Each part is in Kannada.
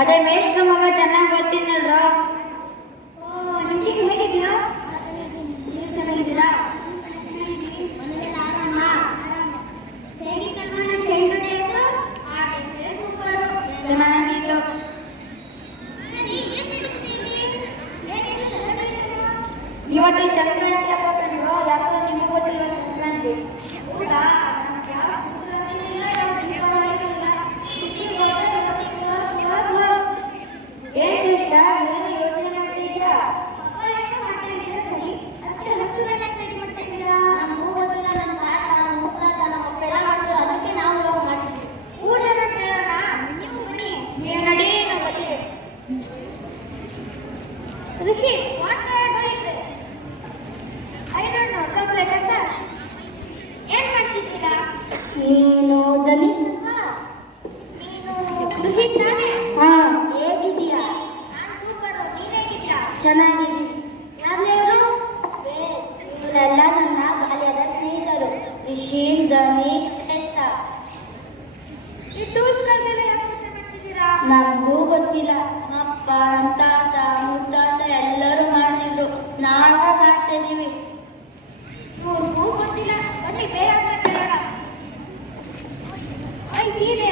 ಅದೇ ಮೇಷ್ಟ್ರ ಮಗ ಚೆನ್ನಾಗಿ ಗೊತ್ತಿನಲ್ರೋ. ಹೇಗಿದೆಯಾ? ಚೆನ್ನಾಗಿದ್ದೀರಾ? ಚೆನ್ನಾಗಿತ್ತು. ಇವತ್ತು ಸಂಕ್ರಾಂತಿ ಹಬ್ಬ ಕಣ್ರೋ. ಯಾಕಂದ್ರೆ ನಿಮಗೆ ಗೊತ್ತಿಲ್ಲ ಸಂಕ್ರಾಂತಿ ಏನ್ ಇಷ್ಟ? ಏನು ಯೋಚನೆ ಮಾಡ್ತಿದ್ದೀರಾ? ಊಟನ ಕೇಳೋಣ. ನೀವು ನಡಿ, ನಾವು ಬರ್ತೀವಿ. ಋಷಿ, what are you doing? I don't know. Chocolate ಅಂತ ಏನ್ ಮಾಡ್ತಿದ್ದೀರಾ? ನೀನು ದನಿ? ನೀನು ಋಷಿ ತಾನೇ? ಹಾ. ಹೇಗಿದ್ದೀಯಾ? ನಾನು ಸೂಪರು. ನೀನ್ ಹೇಗಿದ್ದೀಯಾ? ಚೆನ್ನಾಗಿದ್ದೀನಿ. ಯಾರ್ಯಾರು? ಇವರೆಲ್ಲ ನನ್ನ ಬಾಲ್ಯದ ಸ್ನೇಹಿತರು. ಋಷಿ, ದನಿ, ಶ್ರೇಷ್ಠ. ಈ ಟೂಲ್ಸ್ಗಳನ್ನೆಲ್ಲ ಯಾಕೆ ಮಾಡ್ತಿದ್ದೀರಾ? ನಮಗೂ ಗೊತ್ತಿಲ್ಲ. ಅಪ್ಪ, ತಾತ, ಮುತ್ತಾತ ಎಲ್ಲರೂ ಮಾಡ್ತಿದ್ರು. ನಾವು ಮಾಡ್ತಾ ಇದೀವಿ. ಇವ್ರಿಗೂ ಗೊತ್ತಿಲ್ಲ. ಬನ್ನಿ ಬೇರೆ ಕೇಳೋಣ. ಸೀರೆ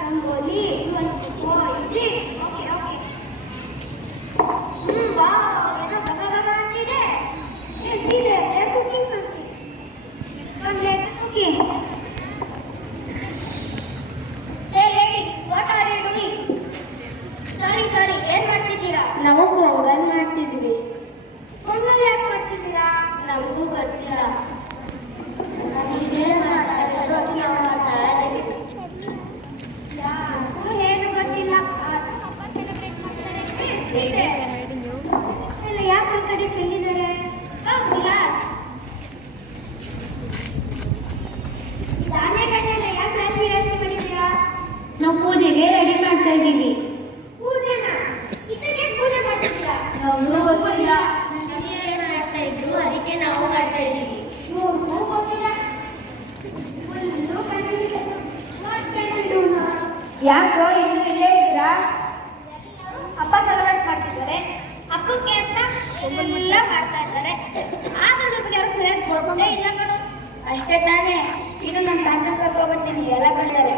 ರಂಗೋಲಿ. ನಾವು ಪೊಂಗಲ್ ಮಾಡ್ತಿದ್ವಿ. ಪೊಂಗಲ್ ಯಾಕೆ ಮಾಡ್ತಿದ್ದೀರಾ? ನಮಗೂ ಗೊತ್ತಿಲ್ಲ. ಏನು ಗೊತ್ತಿಲ್ಲ. ಯಾಕೆ ಕಡೆ ಚೆಲ್ಲಿದ್ದಾರೆ? ಧಾನ್ಯಗಳನ್ನೆಲ್ಲ ಯಾಕೆ ರಾಶಿ ರಾಶಿ ಮಾಡಿದ್ದೀರಾ? ನಾವು ಪೂಜೆಗೆ ರೆಡಿ ಮಾಡ್ತಾ ಇದ್ದೀವಿ. ಪೂಜೆನಾ? ಇದಕ್ಕೆ ಪೂಜೆ ಮಾಡ್ತಿದ್ದೀರಾ? ನಮಗೂ ಗೊತ್ತಿಲ್ಲ. ಮಾಡ್ತಾ ಇದ್ರು, ಅದಕ್ಕೆ ನಾವು ಮಾಡ್ತಾ ಇದ್ದೀವಿ. ಗೊತ್ತಿಲ್ಲ. ಯಾಕೋ ಇನ್ನು ಇಲ್ಲೇ ಇದ್ದೀರಾ? ಅಪ್ಪ ತಲವಾಟ್ ಮಾಡ್ತಿದ್ದಾರೆ. ಅಪ್ಪಕ್ಕೆ ಅಂತ ಎಲ್ಲ ಮಾಡ್ತಾ ಇದ್ದಾರೆ. ಆದ್ರೆ ನಮ್ಗೆ ಯಾರು ಸರಿಯಾಗಿ ಕೊಡ್ಕೊಂಡೇ ಇಲ್ಲ ಕಣೋ. ಅಷ್ಟೇ ತಾನೇ. ಇನ್ನು ನನ್ನ ತಾತನ ಕರ್ಕೊಬರ್ತೀನಿ. ಎಲ್ಲ ಬಂದರೆ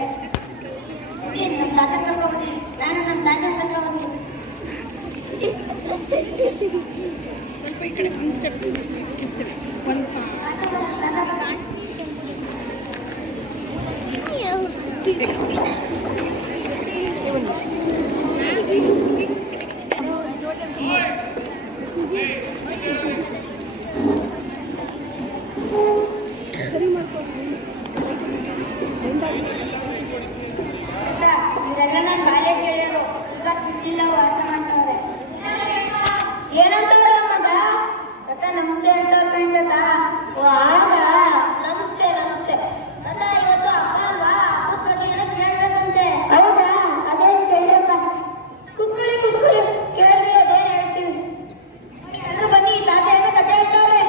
ನಮ್ಮ ತಾತನ ಕರ್ಕೊಬರ್ತೀನಿ. ನಾನು ನಮ್ಮ ತಾತನ ಕರ್ಕೊಬರ್ತೀನಿ. ಸ್ವಲ್ಪ ಈ ಕಡೆ ಒಂದು ಸ್ಟೆಪ್ ಒಂದು ಇವರೆಲ್ಲ ನಾನು ಬಾಲ್ಯ ಕೇಳಿದ್ರು. ಈಗ ತಿಂದಿಲ್ಲ, ವಾಸ ಮಾಡ್ತಾರೆ. ಏನಂತವ್ರ ಮಗ? ಕಥ ನಮಸ್ತೆ ಅಂತವ್ರ ಕಂಡ. ಆಗ ನಮಸ್ತೆ ನಮಸ್ತೆ ಅದ. ಇವತ್ತು ಹಬ್ಬ ಅಲ್ವಾ? ಹಬ್ಬದ ಬಗ್ಗೆ ಏನೋ ಕೇಳ್ಬೇಕಂತೆ. ಹೌದಾ? ಅದೇನು ಕೇಳ್ರಪ್ಪ. ಕುಕ್ಕಳಿ ಕುಕ್ಕಳಿ ಕೇಳ್ರಿ, ಅದೇನು ಹೇಳ್ತೀವಿ. ಎಲ್ಲರೂ ಬನ್ನಿ, ತಾತ ಏನೋ ಕಥೆ ಹೇಳ್ತವ್ರೆ.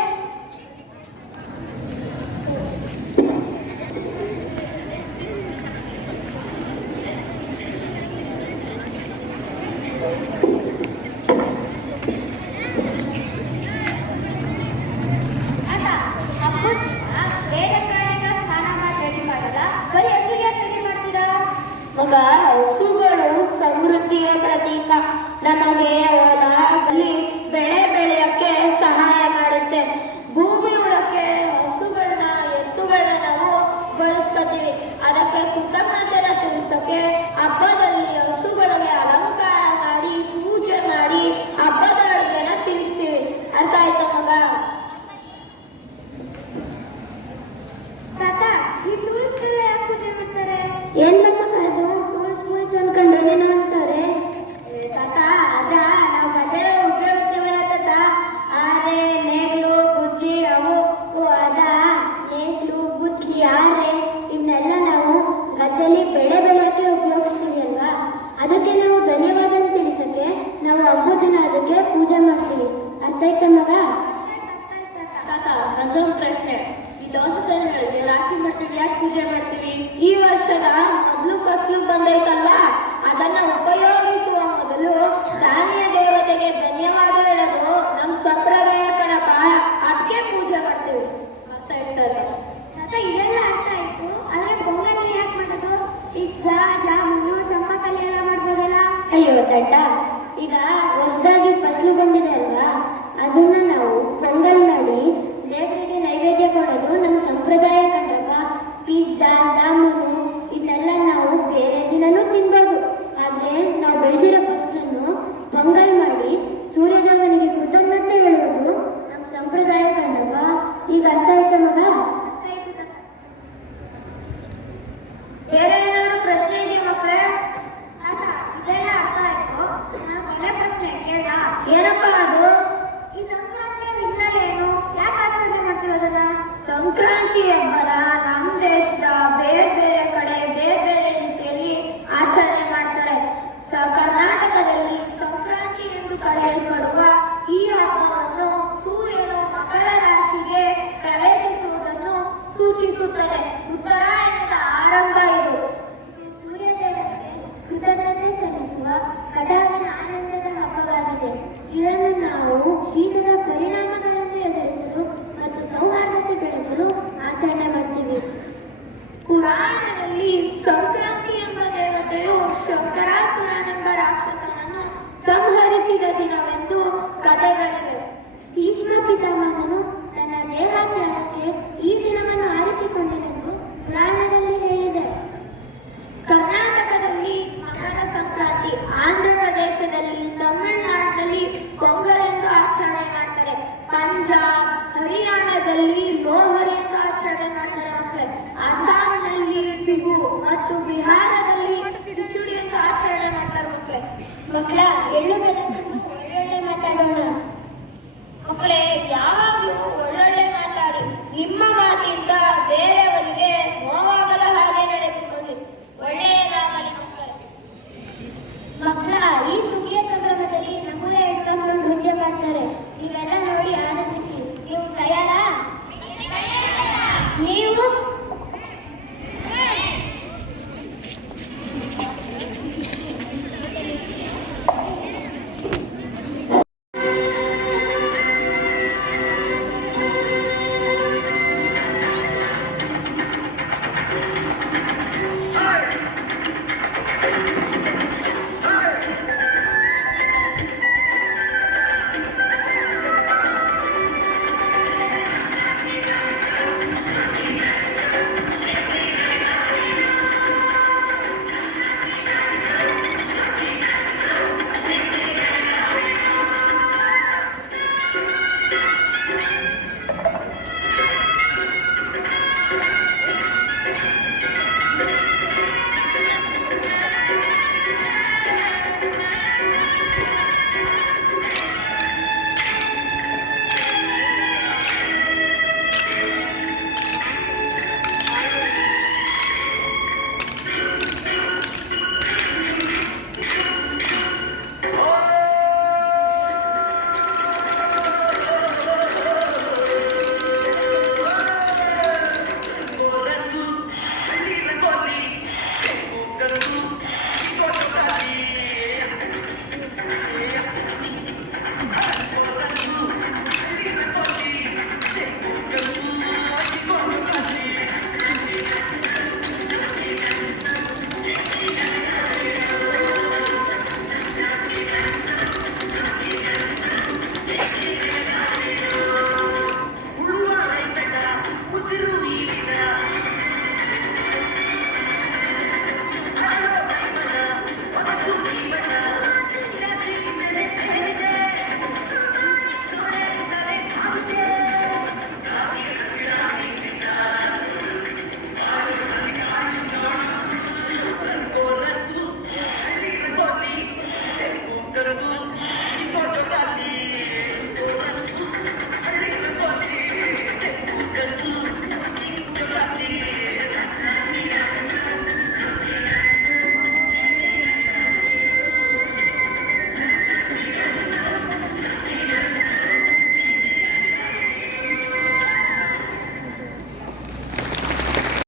ಮಗ, ಹಸುಗಳು ಸಮೃದ್ಧಿಯ ಪ್ರತೀಕ. ನಮಗೆ ಹೊಲದಲ್ಲಿ ಬೆಳೆ ಬೆಳೆಯಕ್ಕೆ ಸಹಾಯ ಮಾಡುತ್ತೆ. ಭೂಮಿ ಒಳಕ್ಕೆ ಹಸುಗಳನ್ನ, ಎತ್ತುಗಳನ್ನ ನಾವು ಬಳಸ್ಕೊತೀವಿ. ಅದಕ್ಕೆ ಕೃತಜ್ಞತೆನ ತಿಳಿಸೋಕೆ ಹಬ್ಬದಲ್ಲಿ ಹಸುಗಳಿಗೆ ಅಲಂಕಾರ ಮಾಡಿ, ಪೂಜೆ ಮಾಡಿ, ಹಬ್ಬದ ಅಡುಗೆನ ತಿನ್ನಿಸ್ತೀವಿ. ಅರ್ಥ ಆಯ್ತಾ ಮಗ? ತಾತ, ಈ ಟೂಲ್ಸ್ ಎಲ್ಲ ಯಾಕೆ ಪೂಜೆ ಮಾಡ್ತಾರೆ? ಏನ್ ನಮ್ಮ ಅದು ಟೂಲ್ಸ್ ಮೂಲ್ಸ್ ಅನ್ಕೊಂಡು ಏನೇನೋ ಅಂತಾರೆ. ತಾತ, ಅದ ನಾವು ಗದ್ದೆ ಉಪಯೋಗಿಸ್ತೀವಲ್ಲ ತಾತ. ಆರೆ, ನೇಗ್ಲು, ಗುದ್ಲಿ, ಅವು ಅದ. ನೇಗ್ಲು, ಗುದ್ಲಿ, ಆರೆ ಇವನ್ನೆಲ್ಲ ನಾವು ಗದ್ದೆಯಲ್ಲಿ ಬೆಳೆ ಬೆಳೆಯೋಕೆ ಉಪಯೋಗಿಸ್ತೀವಿ ಅಲ್ವಾ? ಅದಕ್ಕೆ ನಾವು ಧನ್ಯವಾದ ತಿಳಿಸಕ್ಕೆ ನಾವು ಹಬ್ಬದ ದಿನ ಅದಕ್ಕೆ ಪೂಜೆ ಮಾಡ್ತೀವಿ. ಅರ್ಥ ಆಯ್ತಾ ಮಗ? ತಾತ, ನಂದೊಂದು ಪ್ರಶ್ನೆ. ಈ ದೋಸೆ ರಾಶಿ ಮಾಡ್ತೀವಿ ಯಾಕೆ? ಪೂಜೆ ಮಾಡ್ತೀವಿ. ಈ ವರ್ಷದ ಮೊದಲು ಫಸಲು ಬಂದೈತಲ್ವಾ, ಅದನ್ನ ಉಪಯೋಗಿಸುವ ಮೊದಲು ಧಾನ್ಯ ದೇವತೆಗೆ ಧನ್ಯವಾದ ಹೇಳೋದು ನಮ್ಮ ಸಂಪ್ರದಾಯ ಕಣಪ್ಪ. ಅದಕ್ಕೆ ಪೂಜೆ ಮಾಡ್ತೀವಿ. ಅರ್ಥ ಇರ್ತದೆ ಇದೆಲ್ಲ ಅರ್ಥ ಆಯ್ತು. ಆದ್ರೆ ಪೊಂಗಲ್ ಯಾಕೆ ಮಾಡೋದು? ಪಿಜ್ಜಾ, ಜಾಮೂನು, ಚಂಪಾಕಲಿ ಎಲ್ಲ ಮಾಡ್ಬೋದಲ್ಲ. ಅಯ್ಯೋ ದಡ್ಡ, ಈಗ ಹೊಸದಾಗಿ ಫಸಲು ಬಂದಿದೆ ಅಲ್ವಾ, ಅದನ್ನ ನಾವು ಪೊಂಗಲ್ ಮಾಡಿ ದೇವರಿಗೆ ನೈವೇದ್ಯ ಕೊಡೋದು ನಮ್ಮ ಸಂಪ್ರದಾಯ ಕಣಪ್ಪ. ಪಿಜ್ಜಾ, ಜಾಮೂನು ಇದೆಲ್ಲ ನಾವು ಬೇರೆ ದಿನನೂ ತಿನ್ಬೋದು. ಆದ್ರೆ ನಾವು ಬೆಳೆದಿರೋ ಫಸಲನ್ನು ಪೊಂಗಲ್ ಮಾಡಿ ಸೂರ್ಯದೇವನಿಗೆ ಕೃತಜ್ಞತೆ ಹೇಳುವುದು ನಮ್ಮ ಸಂಪ್ರದಾಯ ಕಣಪ್ಪ. ಈಗ ಅರ್ಥ ಆಯ್ತಾ ಮಗ? ಬೇರೆ ಏನಾದ್ರು ಪ್ರಶ್ನೆ ಇದೆಯಾ ಮಕ್ಕಳೇ? ಇದೆಲ್ಲ ಅರ್ಥ ಆಯ್ತು. ನಾನು ಕೊನೆ ಪ್ರಶ್ನೆ ಕೇಳ. ಏನಪ್ಪ ಅದು? ಈ ಸಂಕ್ರಾಂತಿಯ ಹಿನ್ನೆಲೆ ಏನು? ಯಾಕೆ ಆಚರಣೆ ಮಾಡ್ತೀವಿ ಅದನ್ನ? ಸಂಕ್ರಾಂತಿ ಹಬ್ಬನ ನಮ್ಮ ದೇಶದ ಬೇರೆ ಬೇರೆ ಕಡೆ ಬೇರೆ ಬೇರೆ ರೀತಿಯಲ್ಲಿ ಆಚರಣೆ ಮಾಡ್ತಾರೆ. ಕರ್ನಾಟಕದಲ್ಲಿ ಸಂಕ್ರಾಂತಿ ಎಂದು ಕರೆಯಲ್ಪಡುವ ಈ ಹಬ್ಬವನ್ನು ಸೂರ್ಯನು ಮಕರ ರಾಶಿಗೆ ಪ್ರವೇಶಿಸುವುದನ್ನು ಸೂಚಿಸುತ್ತದೆ. ಉತ್ತರಾಯಣದ ಆರಂಭ ಇದು. ಸೂರ್ಯದೇವನಿಗೆ ಕೃತಜ್ಞತೆ ಸಲ್ಲಿಸುವ ಕಡಾವಿನ ಆನಂದದ ಹಬ್ಬವಾಗಿದೆ. ಇದನ್ನು ನಾವು ಶೀತದ ಪರಿಣಾಮಗಳನ್ನು ಎದುರಿಸಲು ಮತ್ತು ಸೌಹಾರ್ದತೆ ಬೆಳೆಸಲು ಆಚರಣೆ ಮಾಡ್ತೀವಿ. ಪುರಾಣದಲ್ಲಿ ಸಂಕ್ರಾಂತಿ ಎಂಬ ದೇವತೆಯು ಶಂಕರಾಸುರನೆಂಬ ರಾಕ್ಷಸನನ್ನು ಸಂಹರಿಸಿದ ದಿನವೆಂದು ಕಥೆಗಳಿವೆ. ಭೀಷ್ಮ ಪಿತಾಮಹನು ತನ್ನ ದೇಹಾಚಾರಕ್ಕೆ ಈ ದಿನವನ್ನು ಆರಿಸಿಕೊಂಡಿದ್ದೆಂದು ಪುರಾಣದಲ್ಲಿ ಹೇಳಿದೆ. ಕರ್ನಾಟಕದಲ್ಲಿ ಮಕರ ಸಂಕ್ರಾಂತಿ, ಆಂಧ್ರ ಪ್ರದೇಶದಲ್ಲಿ, ತಮಿಳುನಾಡಿನಲ್ಲಿ ಪೊಂಗಲ್ ಎಂದು ಆಚರಣೆ ಮಾಡ್ತಾರೆ. ಪಂಜಾಬ್, ಹರಿಯಾಣದಲ್ಲಿ ಲೋಹರಿ ಎಂದು ಆಚರಣೆ ಮಾಡ್ತಾರೆ ಮಕ್ಕಳೇ. ಅಸ್ಸಾಂನಲ್ಲಿ ಬಿಹು ಮತ್ತು ಬಿಹಾರದಲ್ಲಿ ಕಿಚುಡಿ ಎಂದು ಆಚರಣೆ ಮಾಡ್ತಾರೆ ಮಕ್ಕಳೇ. ಮಕ್ಕಳ ಒಳ್ಳೊಳ್ಳೆ ಮಾತಾಡೋಣ ಮಕ್ಕಳೇ.